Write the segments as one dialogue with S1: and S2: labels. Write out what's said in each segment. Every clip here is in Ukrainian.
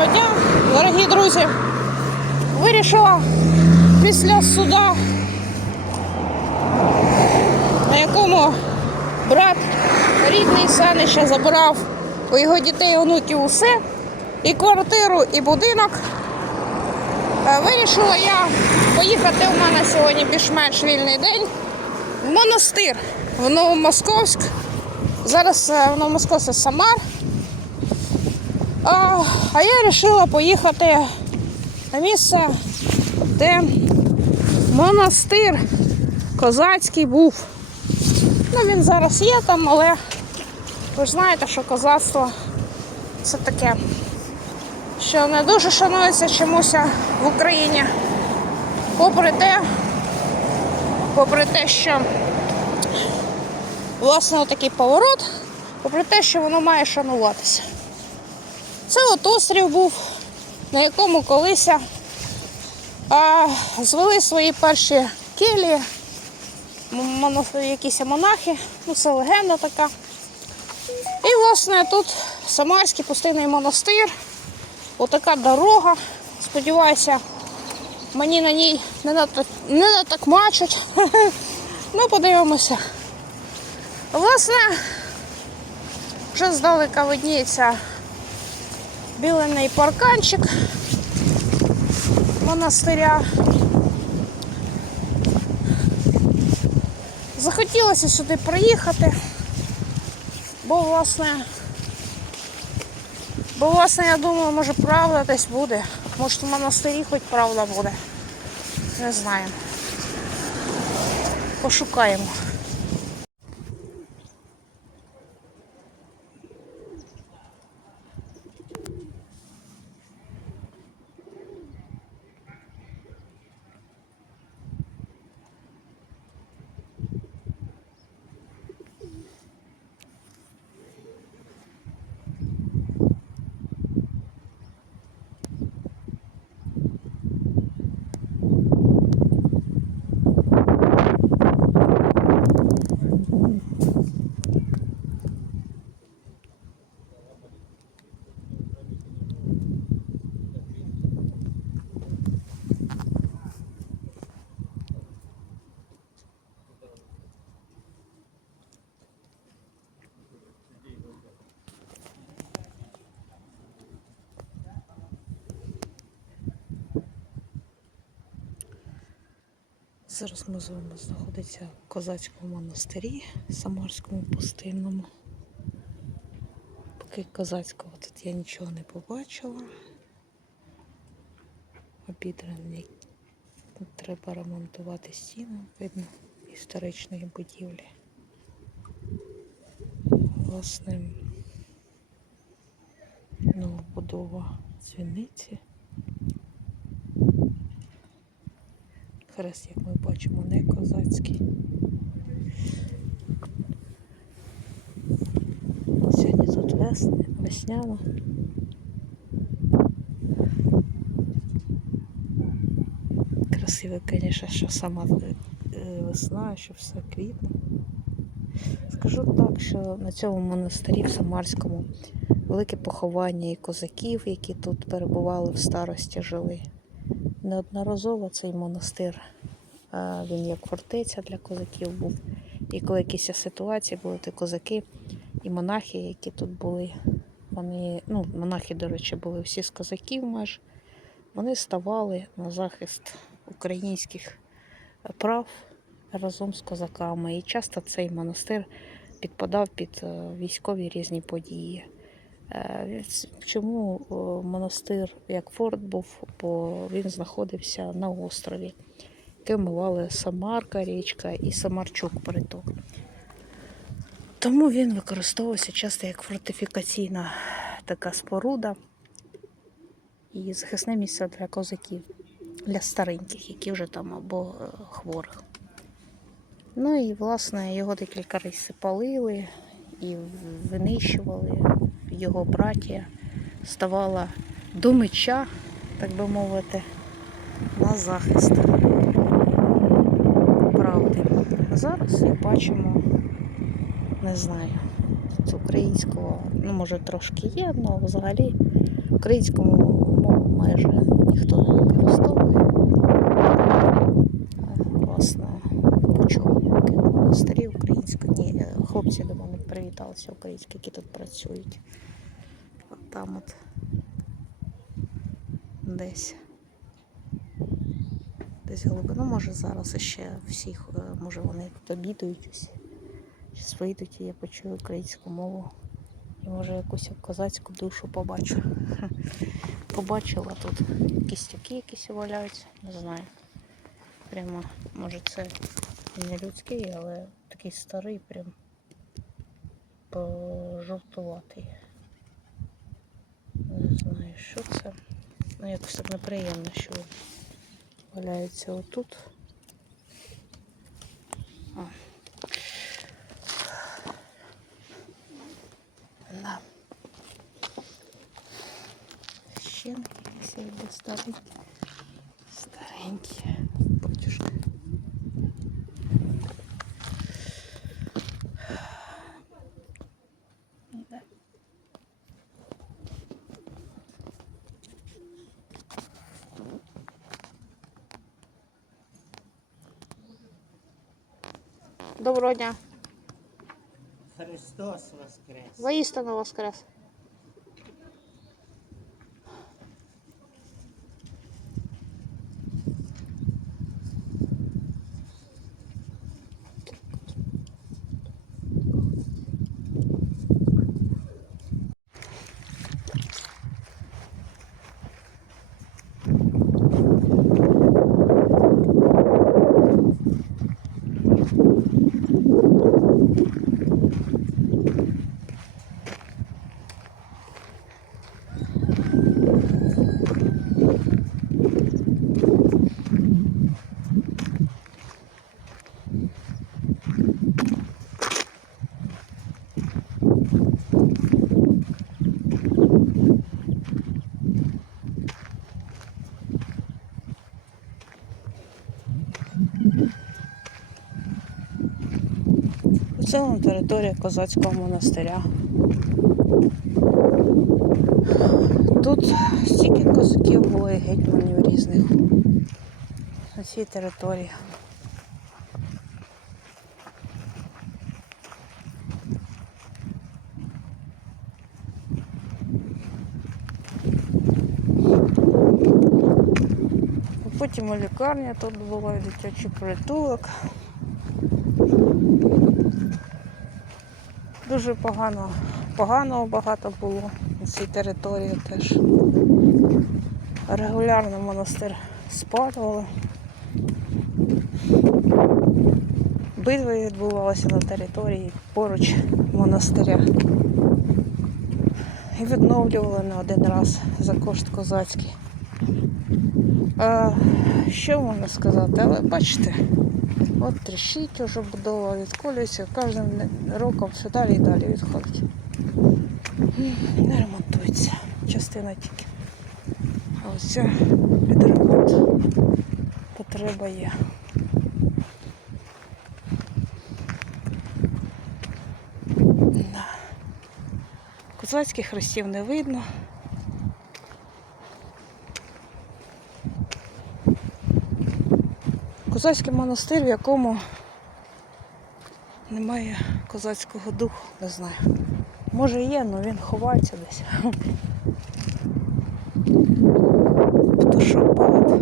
S1: Доброго дня, дорогі друзі. Вирішила після суда, на якому брат рідний Санича забирав у його дітей онуків усе, і квартиру, і будинок. Е, Вирішила я поїхати у мене сьогодні більш-менш вільний день в монастир в Новомосковськ. Зараз е, в Новомосковськ Самар. А, а я вирішила поїхати на місце, де монастир козацький був. Ну, він зараз є там, але ви ж знаєте, що козацтво це таке, що не дуже шанується чомусь в Україні. Попри те, попри те, що власне такий поворот, попри те, що воно має шануватися. Це от острів був, на якому колись а, звели свої перші келії, якісь монахи, ну це легенда така. І, власне, тут Самарський пустинний монастир, отака дорога. Сподіваюся, мені на ній не надто, не надто так мачуть. Ну, подивимося. Власне, вже здалека видніється білений парканчик монастиря. Захотілося сюди приїхати, бо власне, бо власне, я думаю, може правда десь буде. Може в монастирі хоч правда буде. Не знаю. Пошукаємо. Зараз ми з вами знаходиться в козацькому монастирі Самарському пустинному. Поки козацького тут я нічого не побачила. Обідраний треба ремонтувати стіну, видно, історичної будівлі. Власне, новобудова дзвіниці. Хрест, як ми бачимо, не козацький. Сьогодні тут весни, весняно. Красиво, звісно, що сама е, весна, що все квітне. Скажу так, що на цьому монастирі в Самарському велике поховання і козаків, які тут перебували в старості, жили. Неодноразово цей монастир, він як фортеця для козаків був. І коли якісь ситуації були, то козаки і монахи, які тут були, вони, ну, монахи, до речі, були всі з козаків майже, вони ставали на захист українських прав разом з козаками. І часто цей монастир підпадав під е, військові різні події. Чому е, монастир як форт був, бо він знаходився на острові, який омивали Самарка річка і Самарчук приток. Тому він використовувався часто як фортифікаційна така споруда і захисне місце для козаків, для стареньких, які вже там або е, хворих. Ну і власне його декілька разів палили і винищували. Його братія ставала до меча, так би мовити, на захист правди. Зараз, як бачимо, не знаю, з українського, ну може трошки є, але взагалі Українську мову майже ніхто не використовує. Власне, почув монастирі українська. Ні, е, хлопці мене привіталися українські, які тут працюють. От там от десь. Десь. Ну, може зараз іще всіх, може вони тут обідають усі. Вийдуть і я почую українську мову. І може якусь козацьку душу побачу. Побачила тут кістяки якісь валяються, не знаю. Прямо, може це не людський, але такий старий, прям пожовтуватий. Не знаю, що це. Ну, якось так неприємно, що валяються отут. А. Да. Щенки якісь якби старенькі. Старенькі. Батюшка. Да. Доброго дня.
S2: Христос Воскрес!
S1: Воістину воскрес. Вон територія козацького монастиря. Тут стільки козаків було і гетьманів різних на цій території. Потім лікарня тут була, дитячий притулок. Дуже погано, поганого багато було на цій території теж. Регулярно монастир спалювали. Битви відбувалися на території поруч монастиря. І відновлювали не один раз за кошт козацький. Що можна сказати? Але бачите, От тріщить уже будова, відколюється, кожним роком все далі і далі відходить. Не ремонтується. Частина тільки. А ось під ремонт потреба є. Козацьких хрестів не видно. Козацький монастир, в якому немає козацького духу, не знаю. Може є, але він ховається десь. Пташок багато.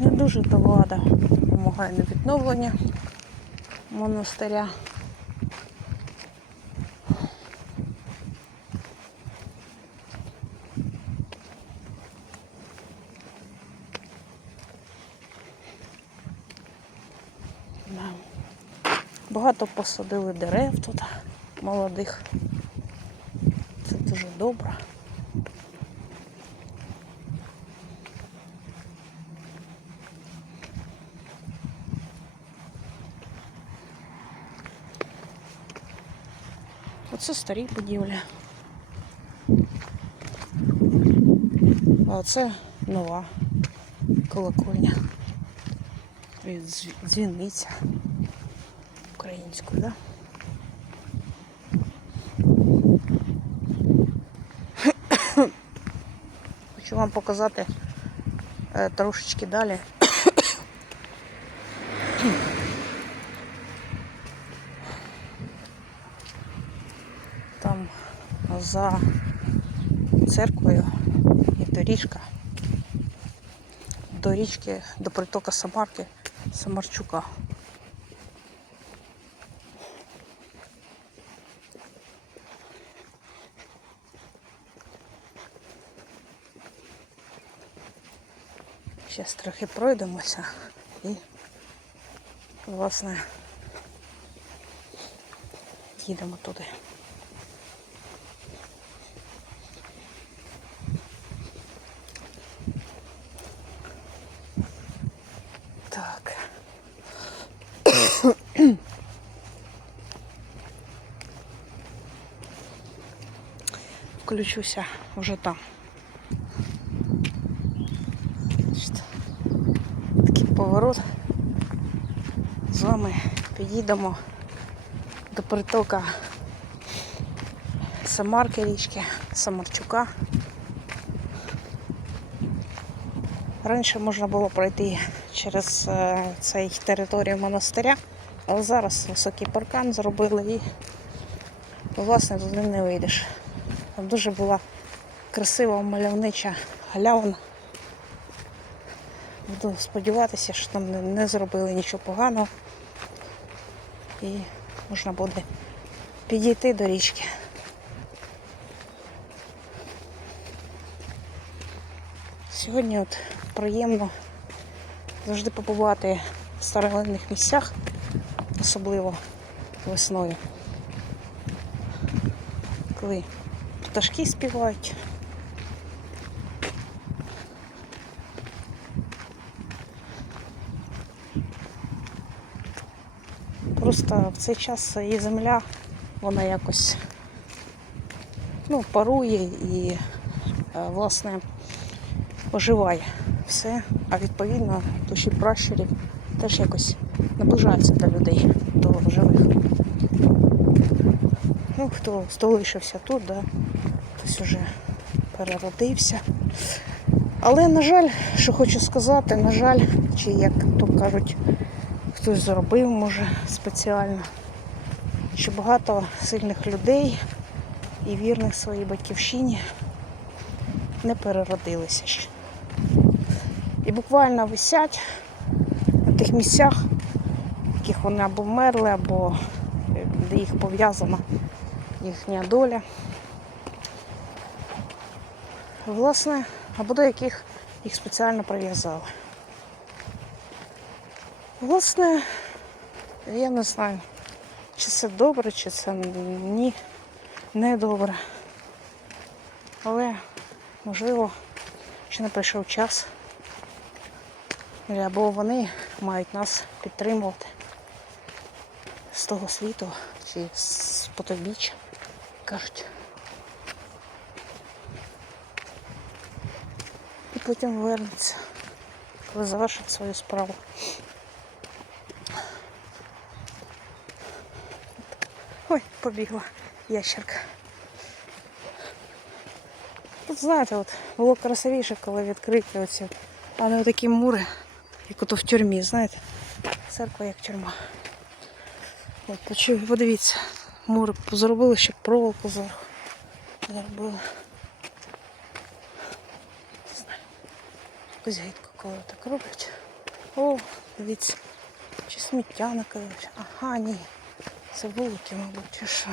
S1: Не дуже влада допомагає на відновлення монастиря. Багато посадили дерев тут молодих. Це дуже добре. Оце старі будівлі. А це нова колокольня. Дзвіниця українською, да? Хочу вам показати е, трошечки далі. Там за церквою є доріжка. До річки, до притока Самарки Самарчука. Зараз трохи пройдемося і, власне, їдемо туди. Так. Включуся вже там. Такий поворот. З вами підійдемо до притока Самарки річки, Самарчука. Раніше можна було пройти через е, цей територію монастиря, але зараз високий паркан зробили і власне туди не вийдеш. Там дуже була красива мальовнича галявина. Буду сподіватися, що там не зробили нічого поганого. І можна буде підійти до річки. Сьогодні от приємно завжди побувати в старовинних місцях, особливо весною. Коли пташки співають. Просто в цей час і земля, вона якось ну, парує і, е, власне, оживає все, а відповідно душі пращурів теж якось наближаються до людей, до живих. Ну, хто залишився тут, да, хтось уже переродився. Але, на жаль, що хочу сказати, на жаль, чи як то кажуть, хтось зробив, може, спеціально, що багато сильних людей і вірних своїй батьківщині не переродилися ще. І буквально висять на тих місцях, в яких вони або вмерли, або е, де їх пов'язана їхня доля. Власне, або до яких їх спеціально прив'язали. Власне, я не знаю, чи це добре, чи це ні, не добре. Але, можливо, ще не прийшов час. Або вони мають нас підтримувати з того світу чи з потобіччя, кажуть. І потім вернуться, коли завершать свою справу. Ой, побігла ящерка. Тут, знаєте, от було красивіше, коли відкриті оці, а не такі мури, як ото в тюрмі, знаєте. Церква як тюрма. От, подивіться, мури зробили, щоб проволоку зверху зробили. Не знаю. Якось гидко, коли так роблять. О, дивіться, чи сміття накидають. Ага, ні. Це вулики, мабуть, чи що.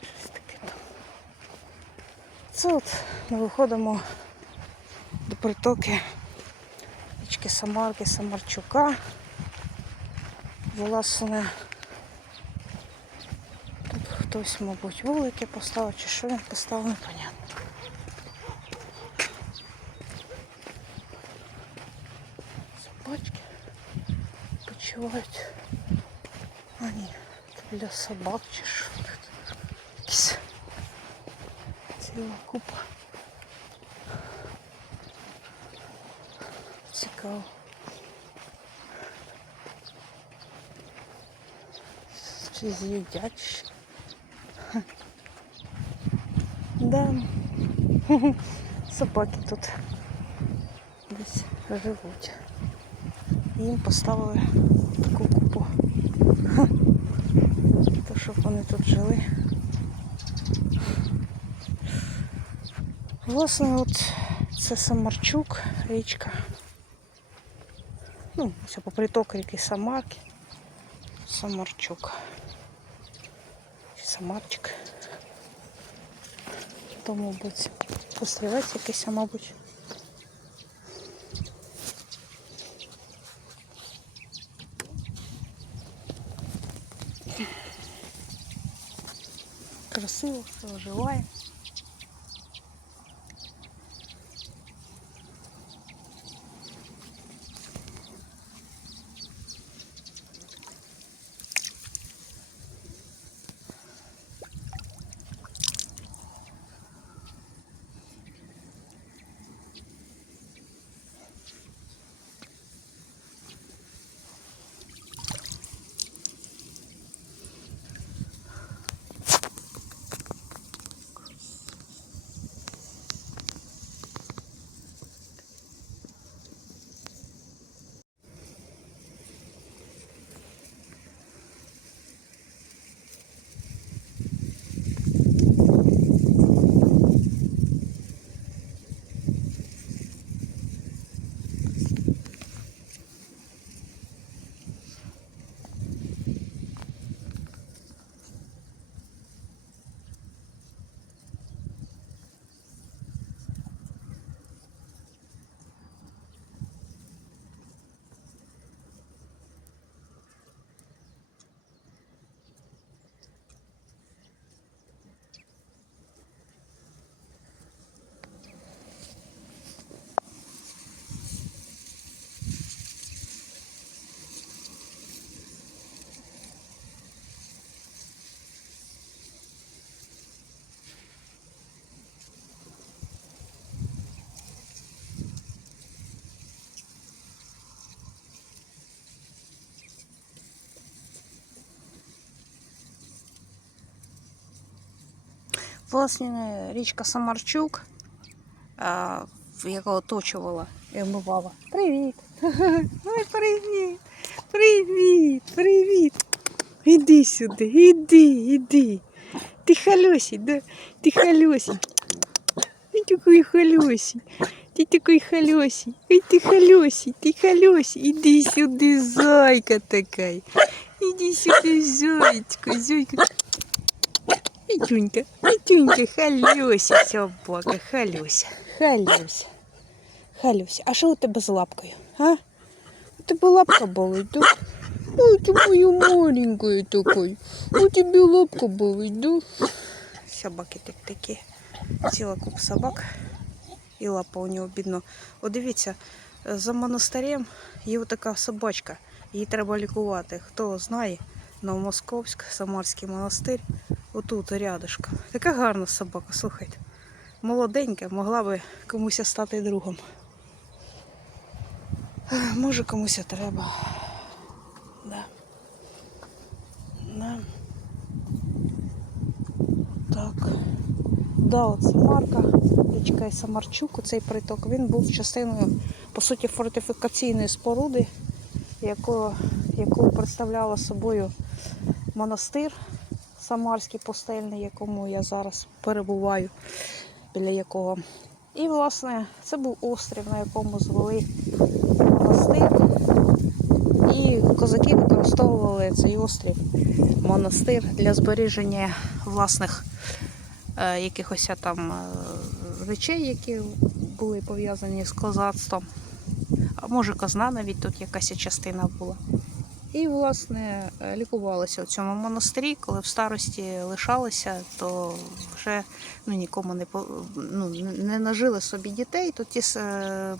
S1: Щось таке там. Це от ми виходимо до притоки річки Самарки, Самарчука. Власне, тут хтось, мабуть, вулики поставив, чи що він поставив, непонятно. почувають. А ні, це для собак чи що. Ціла купа. Цікаво. Чи з'їдять? ще? Ха. Да. Собаки тут десь живуть. І їм поставили таку купу. Ха. То, щоб вони тут жили. Власне, от це Самарчук, річка. Ну, це по притоку ріки Самарки. Самарчук. Самарчик. То, мабуть, пострілець якийсь, мабуть. Красиво, все оживає. Власне, річка Самарчук, а, яка оточувала і омивала. Привіт! Ой, привіт! Привіт! Привіт! Іди сюди, іди, іди. Ти халюсі, да? Ти халюсі. Ти такий халюсі. Ти такий халюсі. Ой, ти халюсі, ти халюсі. Іди сюди, зайка така. Іди сюди, зайчка, зайка. Ітюнька, Ітюнька, халюся, собака, халюся, халюся, халюся. А що у тебе з лапкою, а? У тебе лапка болить, да? Ой, ты моя маленькая такой. У тебе лапка болить, да? Собаки так такі. Ціла куп собак. І лапа у нього бідно. О, дивіться, за монастирем є така собачка. Її треба лікувати. Хто знає, Новомосковськ, Самарський монастир. Отут рядышком. Така гарна собака, слухайте. Молоденька, могла би комусь стати другом. Може комусь треба. Да. Да. Так. Да, от Самарка, річка Самарчук, цей приток, він був частиною, по суті, фортифікаційної споруди, яку, яку представляла собою монастир Самарський пустельний, якому я зараз перебуваю, біля якого. І, власне, це був острів, на якому звели монастир. І козаки використовували цей острів, монастир для збереження власних е, якихось там е, речей, які були пов'язані з козацтвом. А може, казна навіть тут якась частина була. І, власне, е, лікувалися в цьому монастирі. Коли в старості лишалися, то вже ну, нікому не, ну, не нажили собі дітей. То ті, е,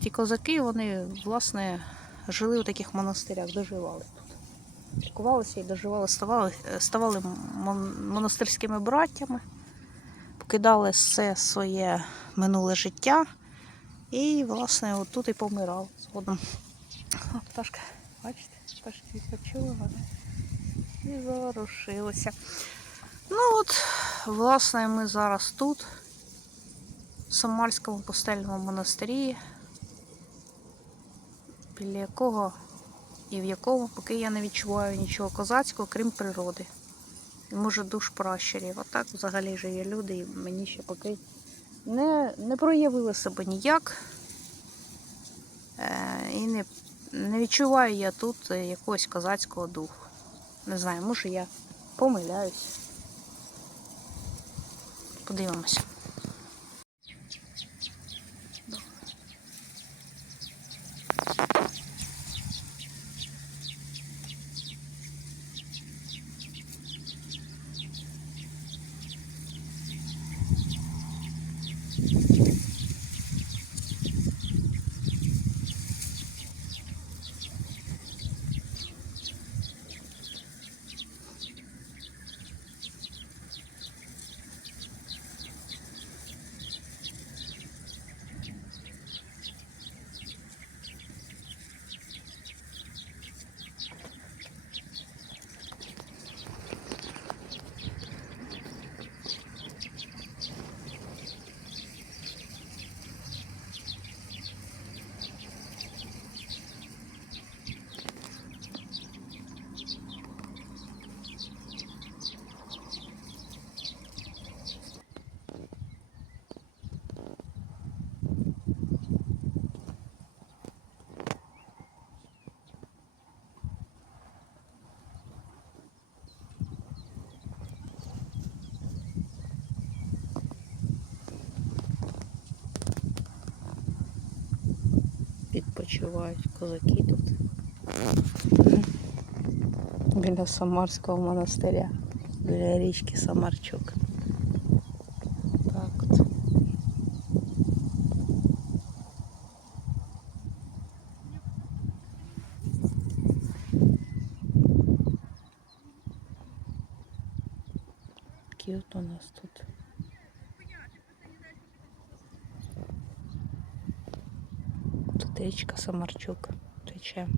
S1: ті козаки, вони, власне, жили у таких монастирях, доживали тут. Лікувалися і доживали, ставали, ставали монастирськими браттями. Покидали все своє минуле життя. І, власне, отут і помирав згодом. Пташка, бачите, пташки відпочила вона і заворушилася. Ну от, власне, ми зараз тут, в Самарському пустельному монастирі, біля якого і в якому поки я не відчуваю нічого козацького, крім природи. І може душ пращурів. А так взагалі живі люди, і мені ще поки не, не проявили себе ніяк. Е, і не, не відчуваю я тут е, якогось козацького духу. Не знаю, може я помиляюсь. Подивимося. Відпочивають козаки тут. Біля Самарського монастиря, біля річки Самарчук. Так от. Такий от у нас тут. Тут Річка Самарчук тече.